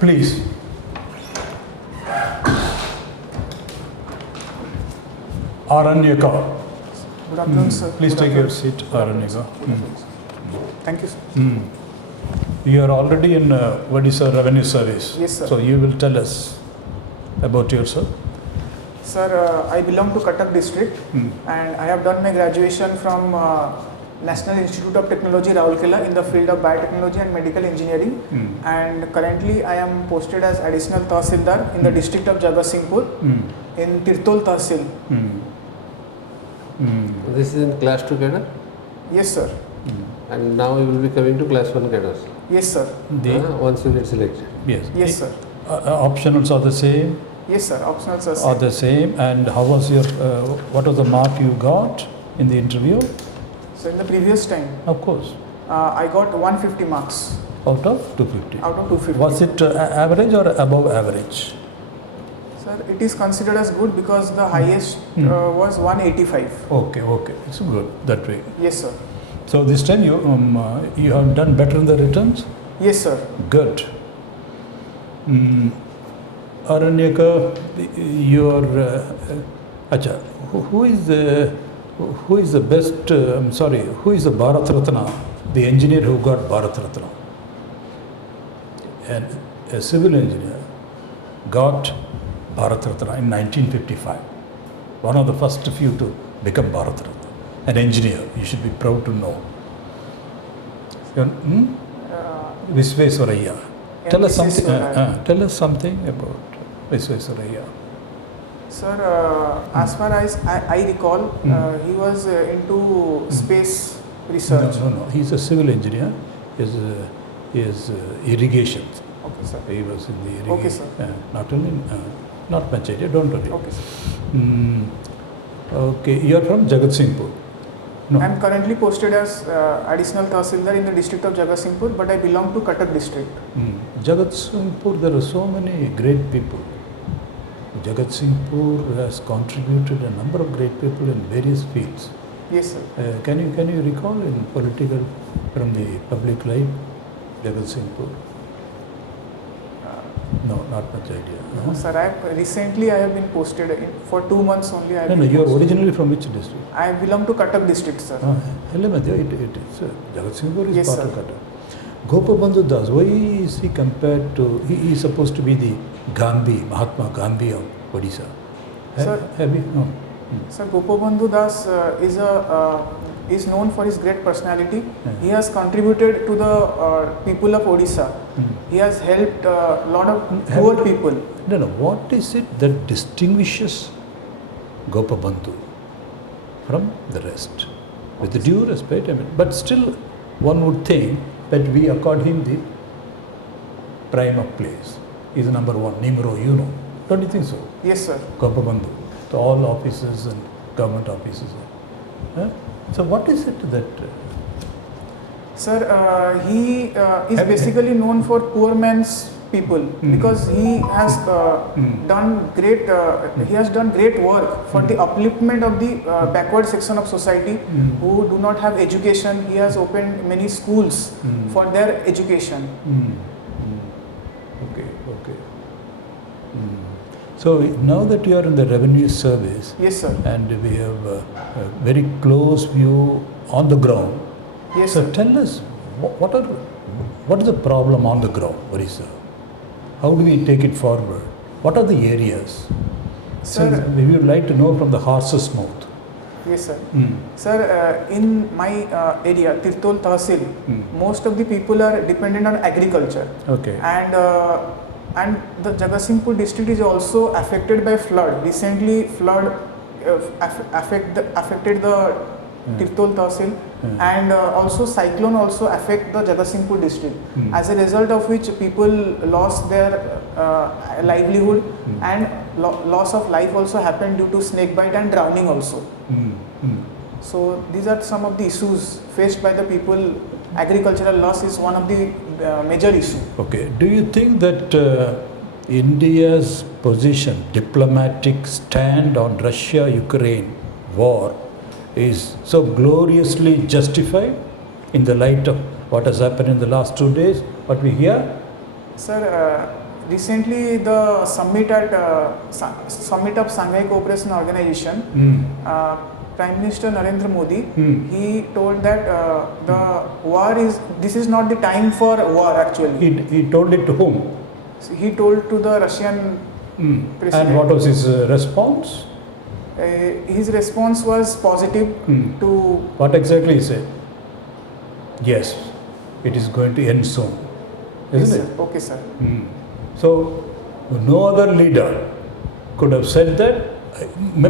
Please. Aranyaka. Good afternoon, sir. Please Good take your afternoon. seat, Aranyaka. Thank you, sir. You are already in Odisha Revenue Service. Yes, sir. So you will tell us about yourself. Sir, I belong to Cuttack district and I have done my graduation from National Institute of Technology, Raulkela in the field of biotechnology and medical engineering. And currently I am posted as additional Tahsildar in the district of Jagatsinghpur in Tirtol Tahsil. This is in class 2 cadre, Yes, sir. and now you will be coming to class 1 cadres Yes, sir. once you get selected. Yes. Yes, sir. Optionals are the same. Yes, sir. Optional, sir. Are the same. And how was your? What was the mark you got in the interview? So in the previous time, Of course, I got 150 marks out of 250. out of 250. Was it average or above average? Sir, it is considered as good because the highest was 185. Okay, it's good that way. Yes, sir. So this time you have done better in the returns. Yes, sir. Good. Aranyaka, your acha, who is the best? Who is the Bharat Ratna? The engineer who got Bharat Ratna, and a civil engineer got Bharat Ratna in 1955. One of the first few to become Bharat Ratna. An engineer, you should be proud to know. Visvesvaraya. Tell us something. Tell us something about Visvesvaraya. Sir, as far as I recall, he was into space research. No. He's a civil engineer. He is irrigation. Okay, sir. He was in the irrigation. Okay, sir. Not only, not Panchayat, don't worry. Okay, sir. Okay, you are from Jagatsinghpur. No. I am currently posted as additional Tahsildar in the district of Jagatsinghpur, but I belong to Cuttack district. Jagatsinghpur, there are so many great people. Jagatsinghpur has contributed a number of great people in various fields. Yes, sir. Can you recall in political, from the public life, Jagatsinghpur? No, not much idea. No, sir, recently I have been posted for 2 months only. No, you are originally from which district? I belong to Cuttack district, sir. It is. Jagatsinghpur is Yes, part sir. Hmm. of Cuttack. Gopabandhu Das, why is he compared to, he is supposed to be the Gandhi, Mahatma Gandhi of Odisha. Sir. Have you? No. Sir, Gopabandhu Das is known for his great personality. He has contributed to the people of Odisha. He has helped a lot of poor people. No. What is it that distinguishes Gopabandhu from the rest? With due respect, but still one would think that we accord him the prime of place. He is number one, Nimro, Don't you think so? Yes, sir. Gopabandhu, to all offices and government offices. So what is it that... Sir, he is basically known for poor man's people because he has done great work for the upliftment of the backward section of society who do not have education. He has opened many schools for their education. Okay. So now that you are in the revenue service, Yes, sir. and we have a very close view on the ground. Yes, So sir. tell us, what is the problem on the ground, Odisha? How do we take it forward? What are the areas? Sir, Since we would like to know from the horse's mouth. Yes, sir. Sir, in my area, Tirtol Tahsil, most of the people are dependent on agriculture. Okay. And the Jagatsinghpur district is also affected by flood. Recently, flood affected the Tirtol Tahsil, and also cyclone also affect the Jagatsinghpur district. As a result of which people lost their livelihood, and loss of life also happened due to snake bite and drowning also. So these are some of the issues faced by the people. Agricultural loss is one of the major issue. Okay. Do you think that India's position, diplomatic stand on Russia-Ukraine war is so gloriously justified in the light of what has happened in the last 2 days, what we hear? Sir, Recently, the summit at Summit of Shanghai Cooperation Organization, Prime Minister Narendra Modi, he told that this is not the time for war actually. He told it to whom? He told to the Russian president. And what was his response? His response was positive to. What exactly he said? Yes, it is going to end soon, isn't it? Sir. Okay, sir. So, no other leader could have said that.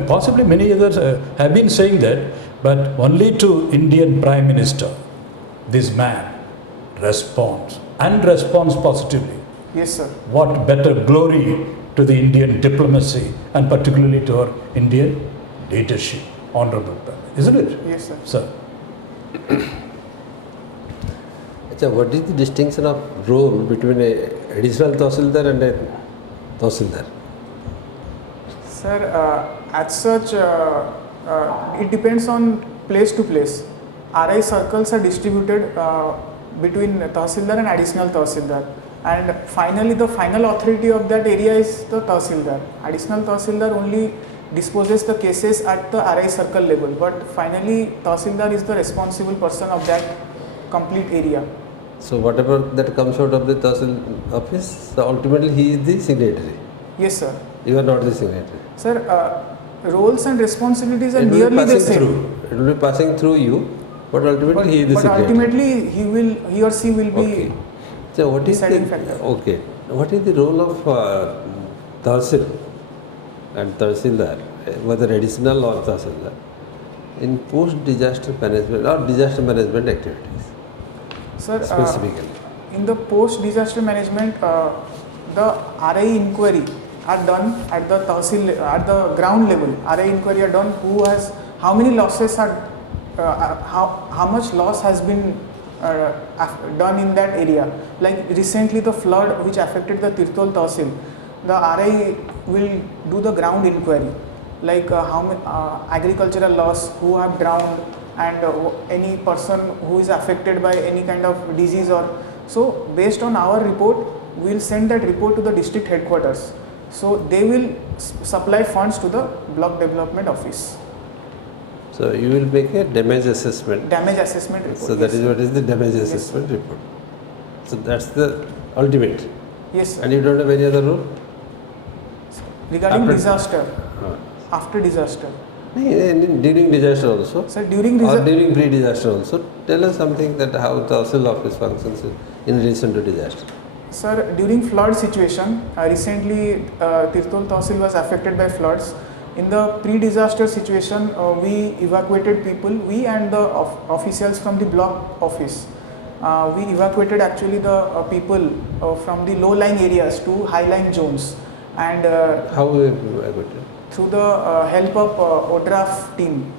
Possibly many others have been saying that, but only to Indian Prime Minister, this man responds and responds positively. Yes, sir. What better glory to the Indian diplomacy and particularly to our Indian leadership, honorable Prime, isn't it? Yes, sir. Sir. So what is the distinction of role between a additional Tahsildar and a Tahsildar? Sir, as such, it depends on place to place. RI circles are distributed between Tahsildar and additional Tahsildar. And finally, the final authority of that area is the Tahsildar. Additional Tahsildar only disposes the cases at the RI circle level, but finally, Tahsildar is the responsible person of that complete area. So whatever that comes out of the Tahsil office, so ultimately he is the signatory. Yes, sir. You are not the signatory. Sir, roles and responsibilities are It will be nearly the passing same. through. It will be passing through you, but ultimately he is the But signatory. ultimately, he or she will be. Okay. So what is the deciding factor. okay? What is the role of Tahsil and Tahsildar, whether additional or Tahsildar, in post-disaster management or disaster management activities? Sir, Specifically. in the post-disaster management, the RI inquiry are done at the Tahsil, at the ground level. RI inquiry are done. How many losses are, how much loss has been done in that area. Like recently, the flood which affected the Tirtol Tahsil, the RI will do the ground inquiry. Like how many agricultural loss, who have drowned, and any person who is affected by any kind of disease or so. Based on our report, we will send that report to the district headquarters. So they will supply funds to the block development office. So you will make a damage assessment. Damage assessment report. So that is what is the damage assessment report. So that's the ultimate. Yes, sir. And you don't have any other role? Regarding After- disaster, after disaster. During disaster also. Sir, during Or during pre-disaster also. Tell us something that how the Tahsil office functions in relation to disaster. Sir, during flood situation, recently Tirtol Tahsil was affected by floods. In the pre-disaster situation, we evacuated people, we and the officials from the block office. We evacuated actually the people from the low-lying areas to high-lying zones. And How we evacuated? through the help of ODRAF team,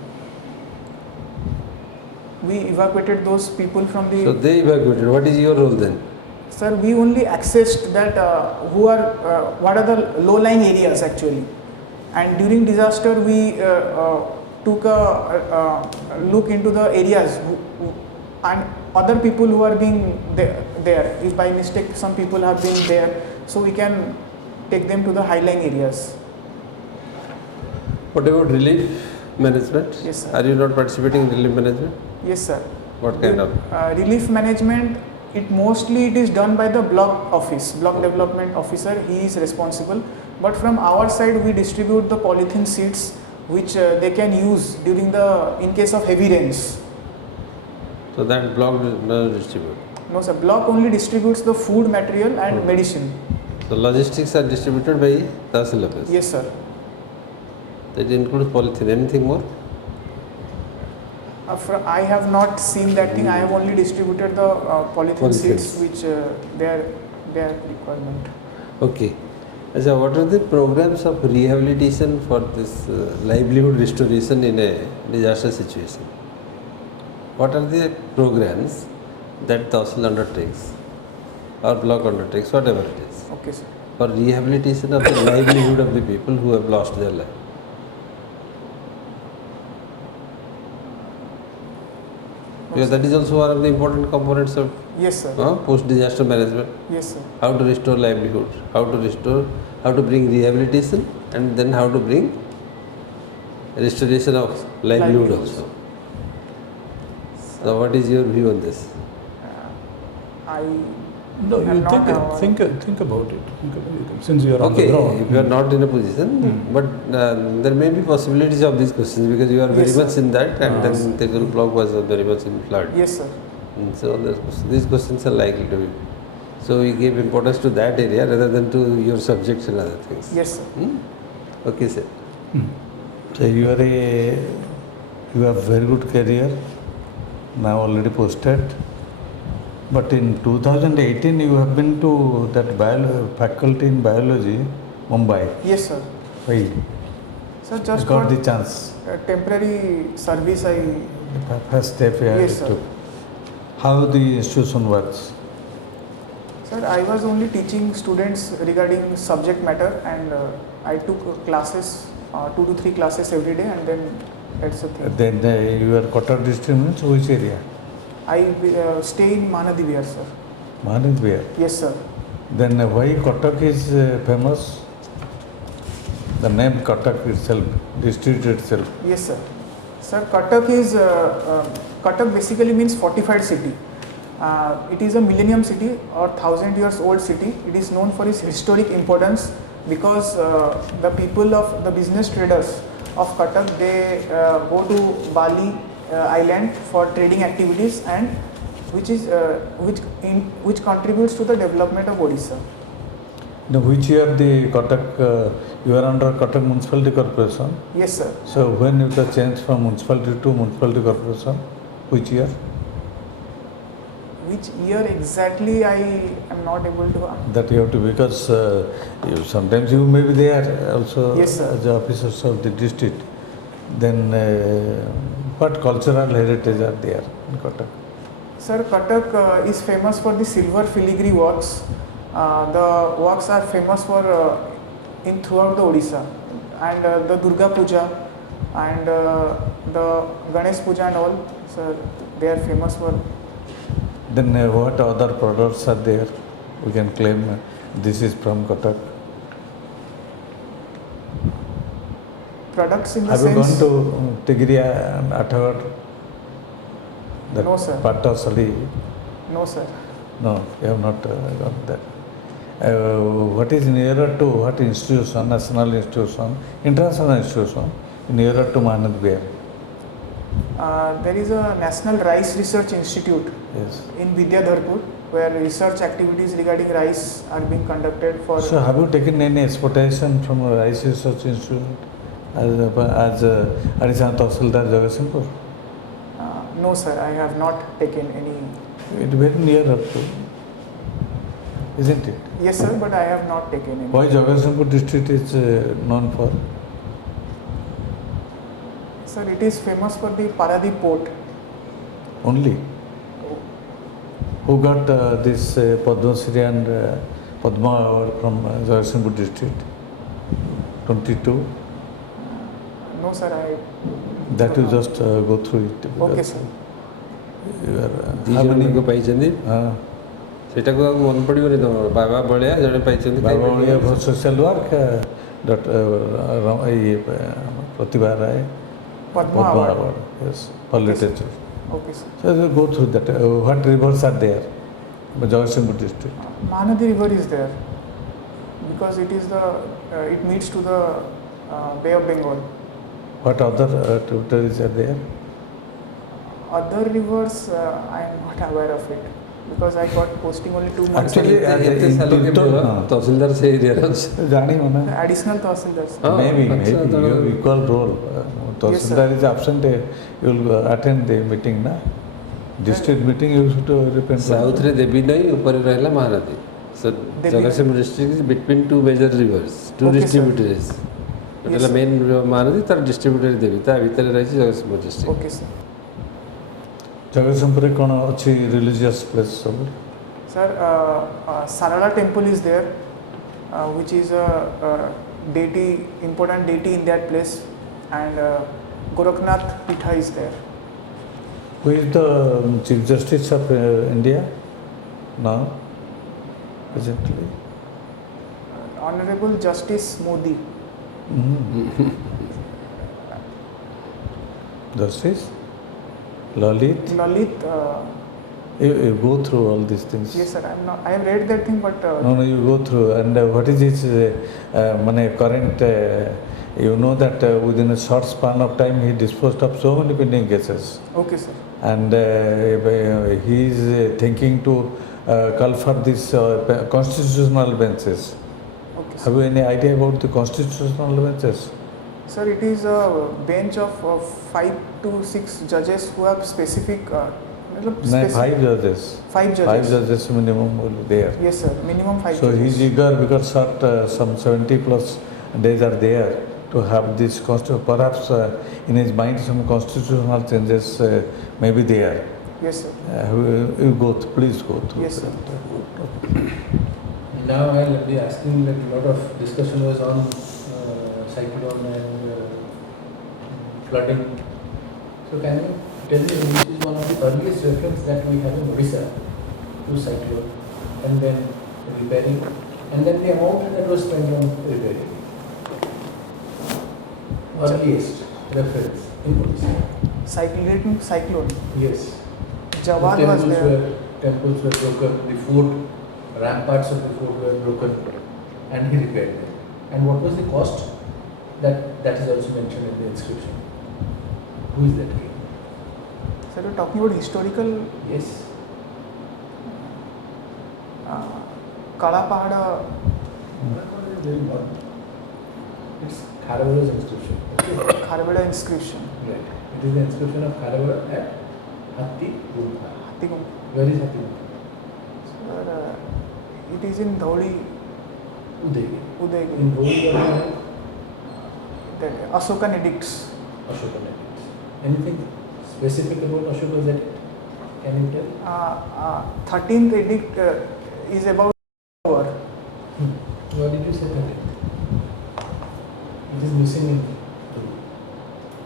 we evacuated those people from the. So they evacuated. What is your role then? Sir, we only accessed that what are the low-lying areas actually. And during disaster, we took a look into the areas and other people who are being there. If by mistake some people have been there, so we can take them to the high-lying areas. What about relief management? Yes, sir. Are you not participating in relief management? Yes, sir. What kind of? Relief management, it is done by the block office, block development officer. He is responsible. But from our side, we distribute the polythene sheets which they can use in case of heavy rains. So that block does not distribute. No, sir. Block only distributes the food material and medicine. So logistics are distributed by Tahsil office. Yes, sir. That includes polythene. Anything more? I have not seen that thing. I have only distributed the polythene sheets which their requirement. Okay. So what are the programs of rehabilitation for this livelihood restoration in a disaster situation? What are the programs that Tahsil undertakes or block undertakes, whatever it is, Okay, sir. for rehabilitation of the livelihood of the people who have lost their life? Because that is also one of the important components of Yes, sir. Post disaster management, Yes, sir. how to restore livelihood, how to bring rehabilitation, and then how to bring restoration of livelihood Livelihoods. also. So what is your view on this? I No, am you not think aware. think think about it. Since you are on the Okay, ground. if you are not in a position, but there may be possibilities of these questions because you are very Yes, much sir. in that, and then Tegul block was very much in flood. Yes, sir. So these questions are likely to be. So we give importance to that area rather than to your subjects and other things. Yes, sir. Okay, sir. So you have very good career, now already posted. But in 2018 you have been to that faculty in biology, Mumbai. Yes, sir. Why? Sir, just got for the chance. temporary service, I First step you Yes, sir. took. How the institution works? Sir, I was only teaching students regarding subject matter, and I took classes, 2 to 3 classes every day, and then that's the thing. Then your Kotak district means which area? I stay in Manadivir, sir. Manadivir. Yes, sir. Then why Kotak is famous? The name Kotak itself, district itself. Yes, sir. Sir, Cuttack basically means fortified city. It is a millennium city or 1000 years old city. It is known for its historic importance because the people of the business traders of Cuttack, they go to Bali island for trading activities, and which contributes to the development of Odisha. Now, which year the Kotak, you are under Kotak Municipality Corporation? Yes, sir. So when you have changed from municipality to municipality corporation, which year? Which year exactly I am not able to. That you have to, because sometimes you may be there also. Yes, sir. As the officers of the district. Then what cultural heritage are there in Kotak? Sir, Cuttack is famous for the silver filigree works. The works are famous for in throughout the Odisha, and the Durga Puja and the Ganesh Puja and all. So they are famous for. Then what other products are there? We can claim this is from Kotak. Products in the Have you sense. gone to Tigriya and Athawad? No, sir. Patasali? No, sir. No, you have not gone there. What is nearer to what institution, national institution, international institution, nearer to Manadivir? There is a National Rice Research Institute Yes. in Vidyadharpur, where research activities regarding rice are being conducted for. So have you taken any exportation from Rice Research Institute as Additional Tahsildar Jagatsinghpur? No, sir. I have not taken any. It is very near up to, isn't it? Yes, sir, but I have not taken any. Why Jagatsinghpur district is known for? Sir, it is famous for the Paradip port. Only. Who got this Padma Shri and Padma Award from Jagatsinghpur district? 22. No, sir, That you just go through it. Okay, because sir. You are, the how ଜଣ many? ଲୋକ ପାଇଛନ୍ତି ସେଇଟାକୁ ଆଉ ମନେ ପଡ଼ିବନି ତମର ବାବା ଭଳିଆ ଜଣେ ପାଇଛନ୍ତି Baba Olia for social work, Pratibha Rai, Padma Award. Award, yes, for Okay, sir. literature. Okay, sir. So you go through that. What rivers are there? Jagatsinghpur district. Mahanadi River is there because it is the it meets to the Bay of Bengal. What other tributaries are there? Other rivers, I am not aware of it because I got posting only 2 months. Actually, ଏତେ ସାଲ କେମିତି ହବ ତହସିଲଦାର ସେ ଏରିଆର ଅଛି Jani mana? Additional Tahsildars. Oh, Maybe अच्छा, you तो- have equal role. Tahsildar is absent. You will attend the meeting, na? District meeting you should represent. ସାଉଥରେ ଦେବୀ ନଈ ଉପରେ ରହିଲା Mahanadi so Devi Jagatsinghpur district is between two major rivers two Okay, sir. Distributaries ଗୋଟେ ହେଲା sir. Main Mahanadi ତାର ଡିଷ୍ଟ୍ରିବ୍ୟୁଟରି ଦେବୀ ତା ଭିତରେ ରହିଛି Jagatsinghpur district Okay, sir. Jagatsinghpur କ'ଣ ଅଛି religious place ସବୁ? Sir, Sarala temple is there, which is a deity, important deity in that place, and Gorakhnath Pitha is there. Who is the Chief Justice of India? now, presently? Honorable Justice Modi. Mm. Justice? Lalit? Lalit. You go through all these things. Yes, sir. I have read that thing, but No, you go through. And what is his current? You know that within a short span of time he disposed of so many pending cases. okay, sir. And he is thinking to call for these constitutional benches. Okay, sir. Have you any idea about the constitutional benches? Sir, it is a bench of 5 to 6 judges who have specific. No, 5 judges. 5 judges. 5 judges minimum will be there. Yes, sir. Minimum 5 So judges. he is eager because some 70 plus days are there to have this perhaps in his mind some constitutional changes may be there. Yes, sir. You please go through. Yes, sir. Now I'll be asking that a lot of discussion was on cyclone and flooding. So can you tell me which is one of the earliest reference that we have in Odisha to cyclone and then repairing and then the amount that was spent on repairing? Earliest reference in Odisha. Relating to cyclone. Yes. Jawad was there. Temples were broken, the fort, ramparts of the fort were broken and he repaired them. And what was the cost? That is also mentioned in the inscription. Who is that king? Sir, you're talking about historical. Yes. Kalapahada. It's Kharavala's inscription. Okay. Kharveda inscription. Right. It is the inscription of Kharavala at Apti Plus. Hatigum. Where is Apti? Sir, it is in Dhauli. Udaygiri. Udaygiri. In Dhauli, That Ashokan edicts. Ashoka edicts. Anything specific about Ashoka's edict? Can you tell? 13th edict is about war. What did you say that? It is missing in two.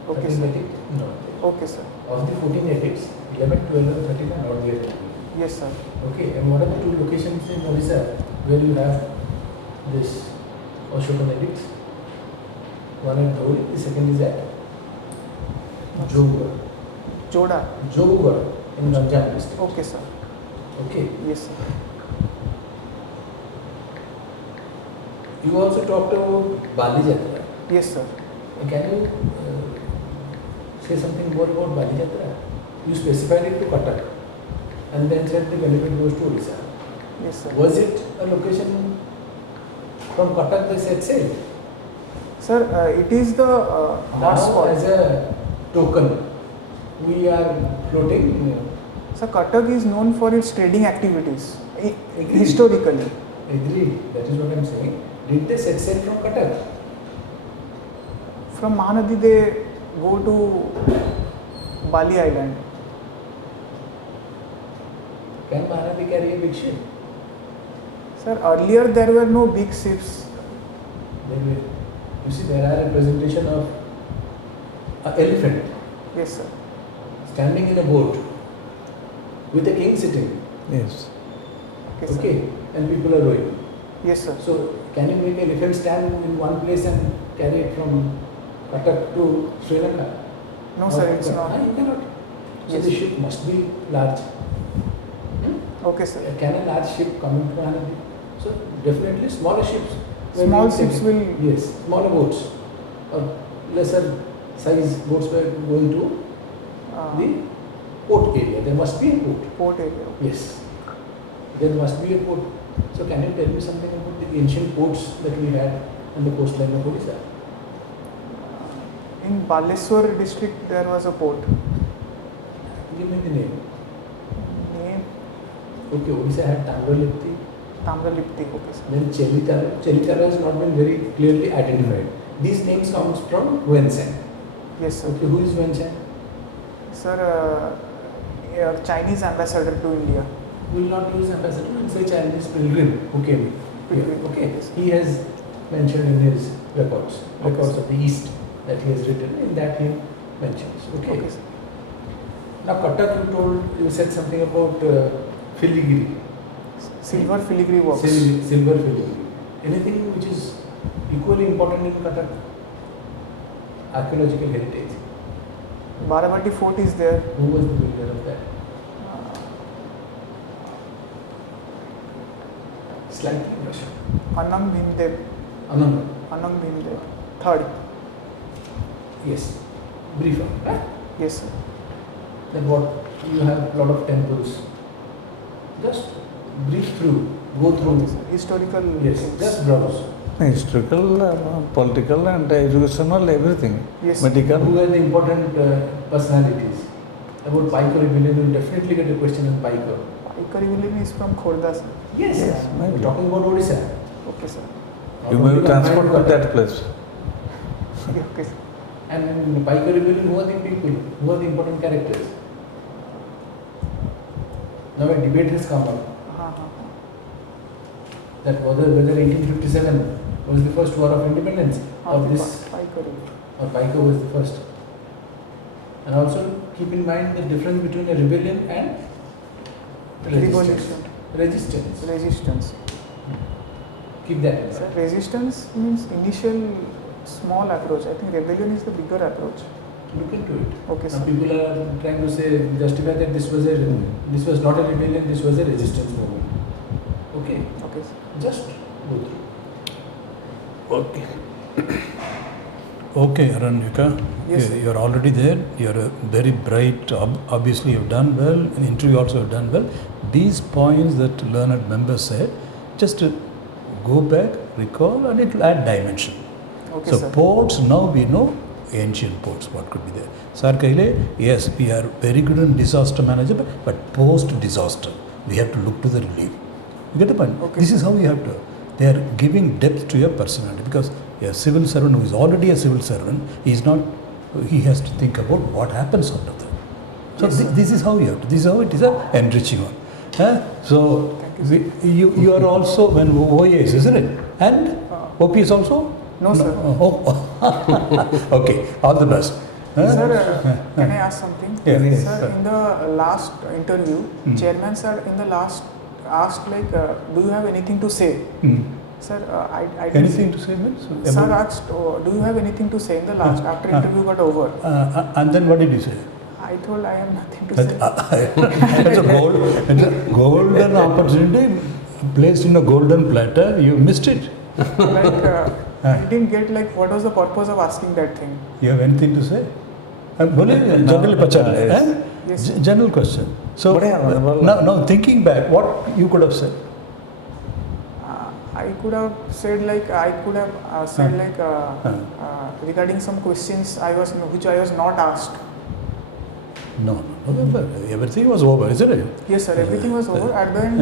Okay, 13 sir. edict? No. Okay, sir. Of the 14 edicts, 11, 12 and 13 are not there. Yes, sir. Okay, and what are the 2 locations in Odisha where you have this Ashokan edicts? One at Dhauli, the second is at Jogugarh. Joda. Jogugarh in Ganjam district. Okay, sir. Okay. Yes, sir. You also talked about Bali Jatra. Yes, sir. Can you say something more about Bali Jatra? You specified it to Cuttack and then said the benefit goes to Odisha. Yes, sir. Was it a location from Cuttack they set sail? Sir, it is the Now hotspot. as a token, we are floating. Sir, Cuttack is known for its trading activities Agreed. historically. Agreed. That is what I am saying. Did they set sail from Cuttack? From Mahanadi, they go to Bali Island. Can Mahanadi carry a big ship? Sir, earlier there were no big ships. They will. You see, there are representation of an elephant Yes, sir. standing in a boat with a king sitting. Yes. Okay, sir. Okay, and people are rowing. Yes, sir. So, can you make an elephant stand in one place and carry it from Cuttack to Sri Lanka? No, sir, it's not. You cannot. So, Yes. the ship must be large. Okay, sir. Can a large ship come into Mahanadi? So, definitely smaller ships. When Small you ships take- will. Yes, smaller boats or lesser size boats were going to the port area. There must be a port. Port area. Yes, there must be a port. So can you tell me something about the ancient ports that we had on the coastline of Odisha? In Baleswar district, there was a port. Give me the name. Name Okay, Odisha had Tamralipti, Tamralipti. Okay, sir. then Chelikara. Chelikara has not been very clearly identified. These names comes from Wensen. Yes, sir. Okay, who is Wensen? Sir, Chinese ambassador to India. We will not use ambassador and say Chinese pilgrim who came here. Pilgrim, Okay, yes. he has mentioned in his records Okay, of sir. the East that he has written. In that he mentions. Okay. Okay, sir. Now Cuttack, you said something about Filigiri. Silver filigree works. Silver filigree. Anything which is equally important in Cuttack? Archaeological heritage. Baramati fort is there. Who was the builder of that? Slightly Russian. Anang Bhimdev. Anand. Anang Bhimdev. Third. Yes. Brief on that. Yes, sir. Then what? You have a lot of temples. Just brief through. Go through. Historical. Yes. things. Just browse. Historical, political and educational, everything. Yes. Medical. Who are the important personalities? About Piker Rebellion, you will definitely get a question on Piker. Piker Rebellion is from Khordha, sir. Yes. Yes, maybe. We're talking about Odisha. Okay, sir. You may be transported to that place. Okay, sir. And in Piker Rebellion, who are the people? Who are the important characters? Now a debate has come up that whether 1857 was the first war of independence or this Piker. or Piker was the first. And also keep in mind the difference between a rebellion and Revolution. Resistance. Keep that in mind. Sir, resistance means initial small approach. I think rebellion is the bigger approach. Look into it. Okay, Some sir. people are trying to say, justify that this was not a rebellion, this was a resistance movement. Okay, Okay, sir. just go through. Okay. Okay, Aranyaka, Yes, sir. you're already there. You're a very bright. Obviously, you've done well. In interview also, you've done well. These points that learned members said, just to go back, recall, and it will add dimension. Okay, So sir. ports, now we know ancient ports, what could be there. Sir Kaile, yes, we are very good in disaster management, but post-disaster, we have to look to the relief. You get the point? Okay. This is how you have to. They are giving depth to your personality, because a civil servant who is already a civil servant is not, he has to think about what happens after that. So Yes, sir. this is how you have to, this is how it is a enriching one. So you are also, when OAS, isn't it? And OPS also? No, sir. Oh. Okay, all the best. Sir, can I ask something? Yeah, yes, Sir, sir. in the last interview, chairman sir in the last asked like, do you have anything to say? Sir, I didn't Anything to say, means? Sir about- asked, do you have anything to say in the last after interview got over? And then what did you say? I told I have nothing to say. It's a golden opportunity placed in a golden platter. You missed it. Like, I didn't get like what was the purpose of asking that thing. You have anything to say? General yes. Yes. General question. So But yeah, now thinking back, what you could have said? I could have said like regarding some questions which I was not asked. No. Everything was over, isn't it? Yes, sir. Everything was over. At the end,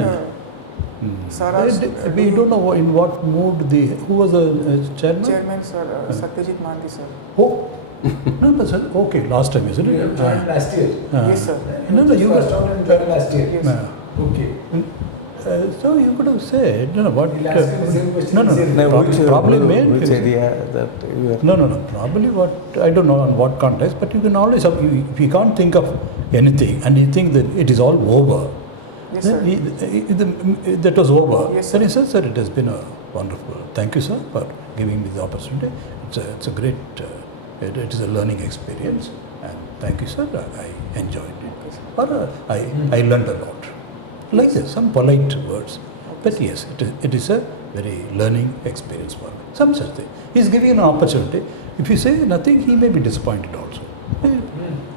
sir asked. We don't know in what mood who was the chairman? Chairman, sir, Satyajit Mahanti, sir. Oh, no, sir. Okay, last time, isn't it? Joined last year. Yes, sir. No, you First were. round and joined last year. Yes. Okay. So you could have said, what? He'll ask you the same question. No. Now, Probably made. which area that you are? No. Probably what, I don't know on what context, but you can always have, if you can't think of anything and you think that it is all over, Yes, sir. then that was over. Yes, Then sir. he said, sir, it has been a wonderful. Thank you, sir, for giving me the opportunity. It's a great, it is a learning experience. And thank you, sir, I enjoyed it. Or I learned a lot. Like this, some polite words. But yes, it is a very learning experience for me. Some such thing. He is giving an opportunity. If you say nothing, he may be disappointed also.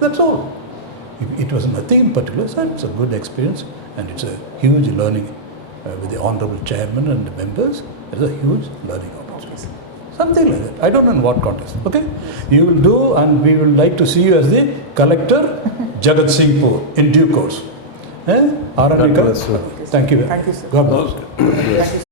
That's all. If it was nothing in particular, sir, it's a good experience and it's a huge learning with the honorable chairman and the members. It's a huge learning opportunity. Something like that. I don't know in what context. Okay? You will do, and we will like to see you as the collector, Jagat Singhpur, in due course. ARANYAK. God bless you. Thank you. Thank you, sir. God bless. Thank you,